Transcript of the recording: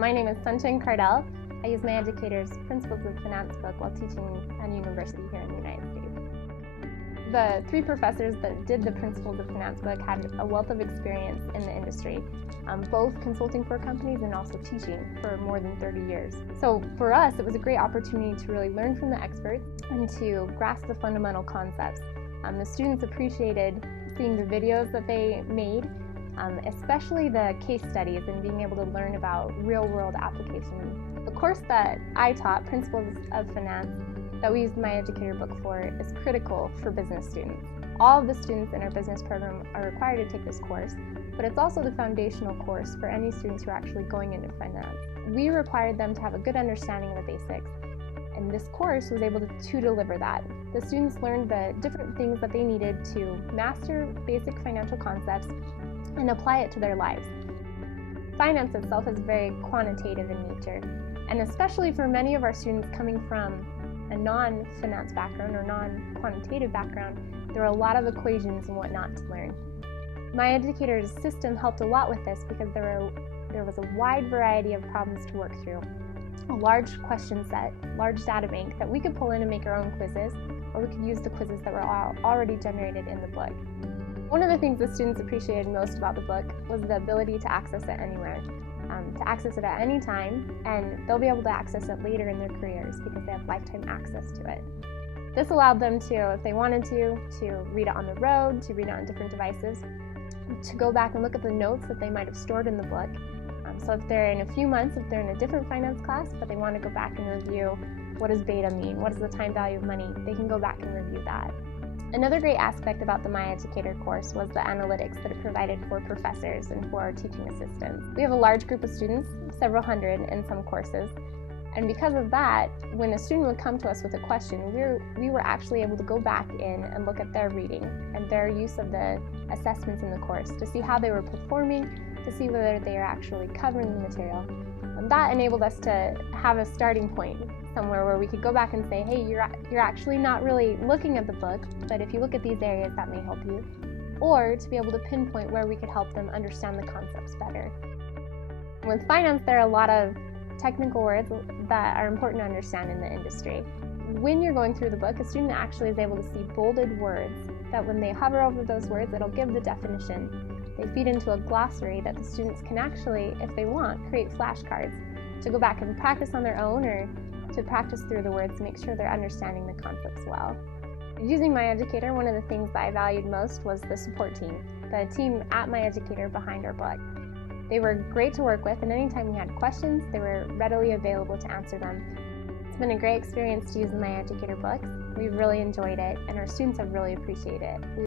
My name is Sunshine Cardell. I use my educator's Principles of Finance book while teaching at a university here in the United States. The three professors that did the Principles of Finance book had a wealth of experience in the industry, both consulting for companies and also teaching for more than 30 years. So for us, it was a great opportunity to really learn from the experts and to grasp the fundamental concepts. The students appreciated seeing the videos that they made, especially the case studies and being able to learn about real-world applications. The course that I taught, Principles of Finance, that we used my educator book for, is critical for business students. All of the students in our business program are required to take this course, but it's also the foundational course for any students who are actually going into finance. We required them to have a good understanding of the basics, and this course was able to deliver that. The students learned the different things that they needed to master basic financial concepts and apply it to their lives. Finance itself is very quantitative in nature, and especially for many of our students coming from a non-finance background or non-quantitative background, there are a lot of equations and whatnot to learn. My educator's system helped a lot with this because there was a wide variety of problems to work through. A large question set, large data bank that we could pull in and make our own quizzes, or we could use the quizzes that were already generated in the book. One of the things the students appreciated most about the book was the ability to access it anywhere, to access it at any time, and they'll be able to access it later in their careers because they have lifetime access to it. This allowed them to, if they wanted to read it on the road, to read it on different devices, to go back and look at the notes that they might have stored in the book. So if they're in a few months, if they're in a different finance class, but they want to go back and review what does beta mean, what is the time value of money, they can go back and review that. Another great aspect about the My Educator course was the analytics that it provided for professors and for our teaching assistants. We have a large group of students, several hundred in some courses, and because of that, when a student would come to us with a question, we were actually able to go back in and look at their reading and their use of the assessments in the course to see how they were performing, to see whether they are actually covering the material. And that enabled us to have a starting point somewhere where we could go back and say, hey, you're actually not really looking at the book, but if you look at these areas, that may help you. Or to be able to pinpoint where we could help them understand the concepts better. With finance, there are a lot of technical words that are important to understand in the industry. When you're going through the book, a student actually is able to see bolded words that when they hover over those words, it'll give the definition. They feed into a glossary that the students can actually, if they want, create flashcards to go back and practice on their own or to practice through the words to make sure they're understanding the concepts well. Using My Educator, one of the things that I valued most was the support team, the team at My Educator behind our book. They were great to work with, and anytime we had questions, they were readily available to answer them. It's been a great experience to use the My Educator books. We've really enjoyed it, and our students have really appreciated it.